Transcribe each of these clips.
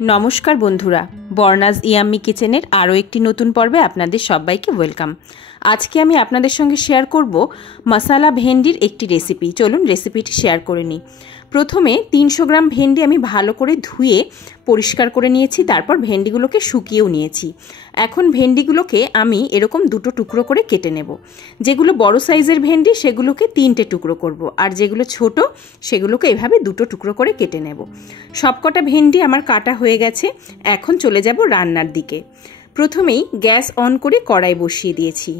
नमस्कार बंधुरा बर्नाज ইয়াম্মি किचेनेर आरो एकटी नतून पर्वे आपनादेर सबाइके वेलकाम। आज के आमी आपनादेर संगे शेयर करब मसाला भेंडिर एकटी रेसिपि। चलुन रेसिपिटी शेयर करे निई। प्रथमे 300 ग्राम भेंडी आमी भालो करे धुए परिष्कार करे निয়েছি, तारपर भेंडिगुलोके शुकिয়েও নিয়েছি। এখন भेंडिगुलोके आमी एरकम दुटो टुकरो करे केटे नेब। जेगुलो बड़ो साइजेर भेंडी सेगुलोके 3টে टुकरो करब और जेगुलो छोटो सेगुलोके एभाবে दुटो टुकरो करे केटे नेब। सबकटा भेंडी आमार काटा हये गेছে। এখন चले যাব রান্নার দিকে। প্রথমেই গ্যাস অন করে কড়াই বসিয়ে দিয়েছি।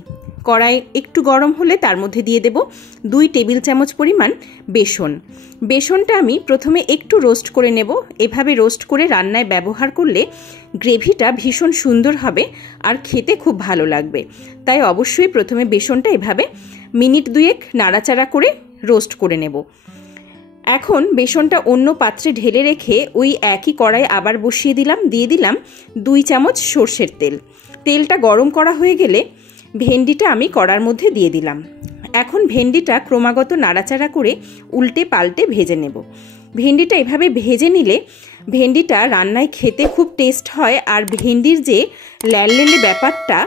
কড়াই একটু গরম হলে তার মধ্যে দিয়ে দেব 2 টেবিল চামচ পরিমাণ বেসন। বেসনটা আমি প্রথমে একটু রোস্ট করে নেব। এভাবে রোস্ট করে রান্নায় ব্যবহার করলে গ্রেভিটা ভীষণ সুন্দর হবে আর খেতে খুব ভালো লাগবে। তাই অবশ্যই প্রথমে বেসনটা এভাবে মিনিট 2 নাড়াচাড়া করে রোস্ট করে নেব। এখন বেসনটা অন্য পাত্রে ঢেলে রেখে ওই একই কড়াই আবার বসিয়ে দিলাম। দিয়ে দিলাম 2 চামচ সরষের তেল। তেলটা গরম করা হয়ে গেলে ভেন্ডিটা আমি কড়ার মধ্যে দিয়ে দিলাম। এখন ভেন্ডিটা ক্রমাগত নাড়াচাড়া করে উল্টে পাল্টে ভেজে নেব। ভেন্ডিটা এভাবে ভেজে নিলে ভেন্ডিটা রান্নায় খেতে খুব টেস্ট হয় আর ভেন্ডির যে ল্যাললেলে ব্যাপারটা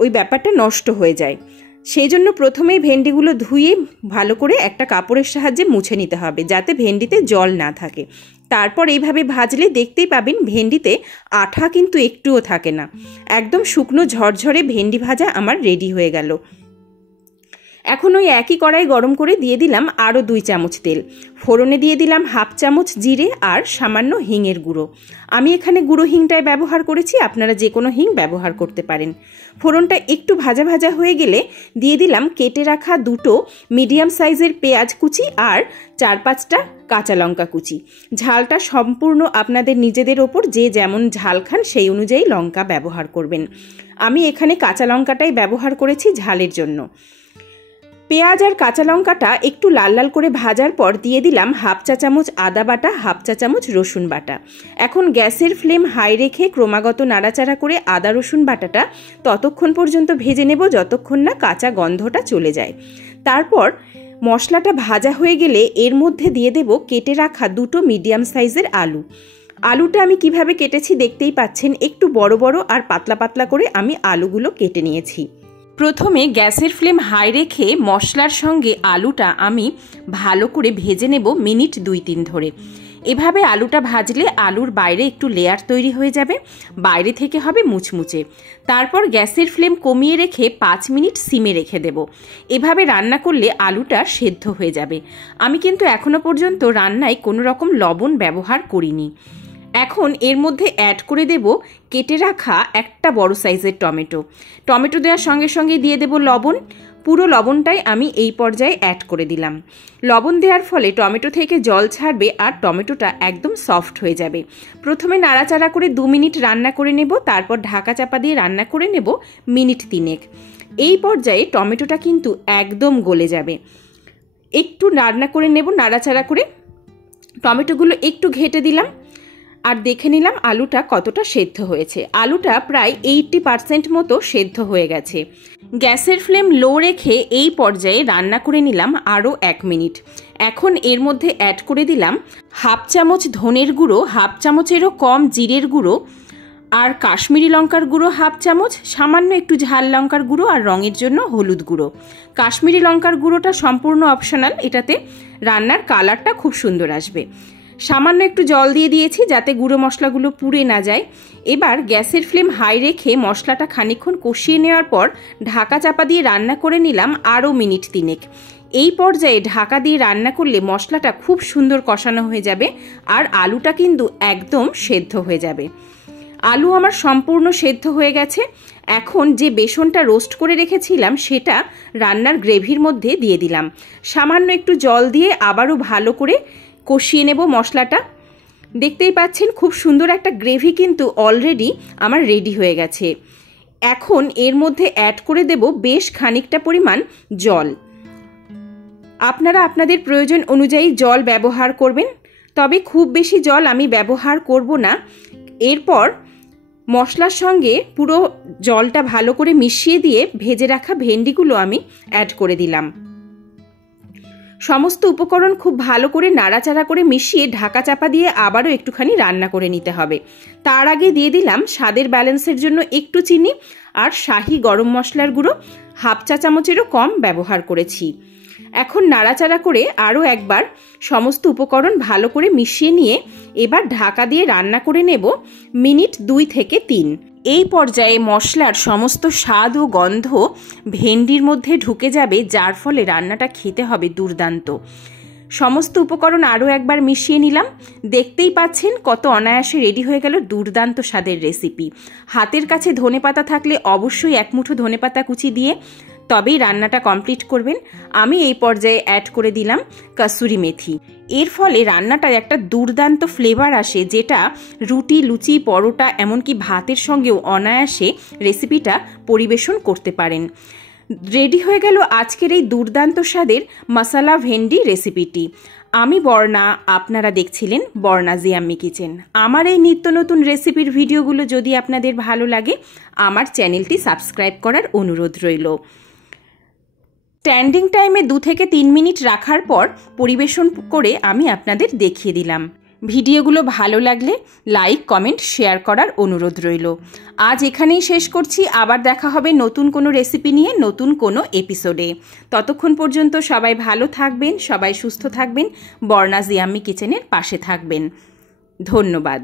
ওই ব্যাপারটা নষ্ট হয়ে যায়। সেই জন্য প্রথমেই ভেন্ডিগুলো ধুয়ে ভালো করে একটা কাপড়ের সাহায্যে মুছে নিতে হবে যাতে ভেন্ডিতে জল না থাকে। তারপর এইভাবে ভাজলে দেখতেই পাবেন ভেন্ডিতে আঠা কিন্তু একটুও থাকে না। একদম শুকনো ঝরঝরে ভেন্ডি ভাজা আমার রেডি হয়ে গেল। এখন ওই একই কড়াই গরম করে দিয়ে দিলাম আরও 2 চামচ তেল। ফোড়নে দিয়ে দিলাম হাফ চামচ জিরে আর সামান্য হিঙের গুঁড়ো। আমি এখানে গুঁড়ো হিংটাই ব্যবহার করেছি, আপনারা যে কোনো হিং ব্যবহার করতে পারেন। ফোড়নটা একটু ভাজা ভাজা হয়ে গেলে দিয়ে দিলাম কেটে রাখা 2টো মিডিয়াম সাইজের পেঁয়াজ কুচি আর 4-5টা কাঁচা লঙ্কা কুচি। ঝালটা সম্পূর্ণ আপনাদের নিজেদের ওপর, যে যেমন ঝাল খান সেই অনুযায়ী লঙ্কা ব্যবহার করবেন। আমি এখানে কাঁচা লঙ্কাটাই ব্যবহার করেছি ঝালের জন্য। পেঁয়াজ আর কাঁচা লঙ্কাটা একটু লাল লাল করে ভাজার পর দিয়ে দিলাম হাফ চা চামচ আদা বাটা, হাফ চা চামচ রসুন বাটা। এখন গ্যাসের ফ্লেম হাই রেখে ক্রমাগত নাড়াচাড়া করে আদা রসুন বাটাটা ততক্ষণ পর্যন্ত ভেজে নেব যতক্ষণ না কাঁচা গন্ধটা চলে যায়। তারপর মশলাটা ভাজা হয়ে গেলে এর মধ্যে দিয়ে দেব কেটে রাখা 2টো মিডিয়াম সাইজের আলু। আলুটা আমি কিভাবে কেটেছি দেখতেই পাচ্ছেন। একটু বড় বড় আর পাতলা পাতলা করে আমি আলুগুলো কেটে নিয়েছি। প্রথমে গ্যাসের ফ্লেম হাই রেখে মশলার সঙ্গে আলুটা আমি ভালো করে ভেজে নেব মিনিট 2-3 ধরে। এভাবে আলুটা ভাজলে আলুর বাইরে একটু লেয়ার তৈরি হয়ে যাবে, বাইরে থেকে হবে মুচমুচে। তারপর গ্যাসের ফ্লেম কমিয়ে রেখে 5 মিনিট সিমে রেখে দেব। এভাবে রান্না করলে আলুটা সেদ্ধ হয়ে যাবে। আমি কিন্তু এখনো পর্যন্ত রান্নায় কোনো রকম লবণ ব্যবহার করিনি। এখন এর মধ্যে অ্যাড করে দেব কেটে রাখা একটা বড় সাইজের টমেটো। টমেটো দেওয়ার সঙ্গে সঙ্গে দিয়ে দেব লবণ। পুরো লবণটাই আমি এই পর্যায়ে অ্যাড করে দিলাম। লবণ দেওয়ার ফলে টমেটো থেকে জল ছাড়বে আর টমেটোটা একদম সফট হয়ে যাবে। প্রথমে নাড়াচাড়া করে 2 মিনিট রান্না করে নেব, তারপর ঢাকা চাপা দিয়ে রান্না করে নেব মিনিট 3। এই পর্যায়ে টমেটোটা কিন্তু একদম গলে যাবে। একটু রান্না করে নেব নাড়াচাড়া করে। টমেটোগুলো একটু ঘেটে দিলাম আর দেখে নিলাম আলুটা কতটা সেদ্ধ হয়েছে। আলুটা প্রায় 80% মতো সেদ্ধ হয়ে গেছে। গ্যাসের ফ্লেম লো রেখে এই পর্যায়ে রান্না করে নিলাম আরও 1 মিনিট। এখন এর মধ্যে অ্যাড করে দিলাম হাফ চামচ ধনের গুঁড়ো, হাফ চামচেরও কম জিরের গুঁড়ো আর কাশ্মীরি লঙ্কার গুঁড়ো হাফ চামচ, সামান্য একটু ঝাল লঙ্কার গুঁড়ো আর রঙের জন্য হলুদ গুঁড়ো। কাশ্মীরি লঙ্কার গুঁড়োটা সম্পূর্ণ অপশনাল, এটাতে রান্নার কালারটা খুব সুন্দর আসবে। সামান্য একটু জল দিয়ে দিয়েছি যাতে গুঁড়ো মশলাগুলো পুড়ে না যায়। এবার গ্যাসের ফ্লেম হাই রেখে মশলাটা খানিকক্ষণ কষিয়ে নেওয়ার পর ঢাকা চাপা দিয়ে রান্না করে নিলাম আরও মিনিট 3। এই পর্যায়ে ঢাকা দিয়ে রান্না করলে মশলাটা খুব সুন্দর কষানো হয়ে যাবে আর আলুটা কিন্তু একদম সেদ্ধ হয়ে যাবে। আলু আমার সম্পূর্ণ সেদ্ধ হয়ে গেছে। এখন যে বেসনটা রোস্ট করে রেখেছিলাম সেটা রান্নার গ্রেভির মধ্যে দিয়ে দিলাম। সামান্য একটু জল দিয়ে আবারও ভালো করে কষিয়ে নেব মশলাটা। দেখতেই পাচ্ছেন খুব সুন্দর একটা গ্রেভি কিন্তু অলরেডি আমার রেডি হয়ে গেছে। এখন এর মধ্যে অ্যাড করে দেব বেশ খানিকটা পরিমাণ জল। আপনারা আপনাদের প্রয়োজন অনুযায়ী জল ব্যবহার করবেন, তবে খুব বেশি জল আমি ব্যবহার করব না। এরপর মশলার সঙ্গে পুরো জলটা ভালো করে মিশিয়ে দিয়ে ভেজে রাখা ভেন্ডিগুলো আমি অ্যাড করে দিলাম। সমস্ত উপকরণ খুব ভালো করে নাড়াচাড়া করে মিশিয়ে ঢাকা চাপা দিয়ে আবারও একটুখানি রান্না করে নিতে হবে। তার আগে দিয়ে দিলাম স্বাদের ব্যালেন্সের জন্য একটু চিনি আর শাহি গরম মশলার গুঁড়ো 1/2 চা চামচেরও কম ব্যবহার করেছি। এখন নাড়াচাড়া করে আরও একবার সমস্ত উপকরণ ভালো করে মিশিয়ে নিয়ে এবার ঢাকা দিয়ে রান্না করে নেব মিনিট 2 থেকে 3। এই পর্যায়ে মশলার সমস্ত স্বাদ ও গন্ধ ভেন্ডির মধ্যে ঢুকে যাবে, যার ফলে রান্নাটা খেতে হবে দুর্দান্ত। সমস্ত উপকরণ আরও একবার মিশিয়ে নিলাম। দেখতেই পাচ্ছেন কত অনায়াসে রেডি হয়ে গেল দুর্দান্ত স্বাদের রেসিপি। হাতের কাছে ধনেপাতা থাকলে অবশ্যই 1 মুঠো ধনেপাতা কুচি দিয়ে তবেই রান্নাটা কমপ্লিট করবেন। আমি এই পর্যায়ে অ্যাড করে দিলাম কসুরি মেথি। এর ফলে রান্নাটায় একটা দুর্দান্ত ফ্লেভার আসে, যেটা রুটি, লুচি, পরোটা এমনকি ভাতের সঙ্গেও অনায়াসে রেসিপিটা পরিবেশন করতে পারেন। রেডি হয়ে গেল আজকের এই দুর্দান্ত স্বাদের মশালা ভেন্ডি রেসিপিটি। আমি বর্ণা, আপনারা দেখছিলেন বর্ণাজ ইয়াম্মি কিচেন। আমার এই নিত্য নতুন রেসিপির ভিডিওগুলো যদি আপনাদের ভালো লাগে, আমার চ্যানেলটি সাবস্ক্রাইব করার অনুরোধ রইল। স্ট্যান্ডিং টাইমে 2 থেকে 3 মিনিট রাখার পর পরিবেশন করে আমি আপনাদের দেখিয়ে দিলাম। ভিডিওগুলো ভালো লাগলে লাইক, কমেন্ট, শেয়ার করার অনুরোধ রইল। আজ এখানেই শেষ করছি। আবার দেখা হবে নতুন কোনো রেসিপি নিয়ে নতুন কোনো এপিসোডে। ততক্ষণ পর্যন্ত সবাই ভালো থাকবেন, সবাই সুস্থ থাকবেন, বর্ণাজ ইয়াম্মি কিচেনের পাশে থাকবেন। ধন্যবাদ।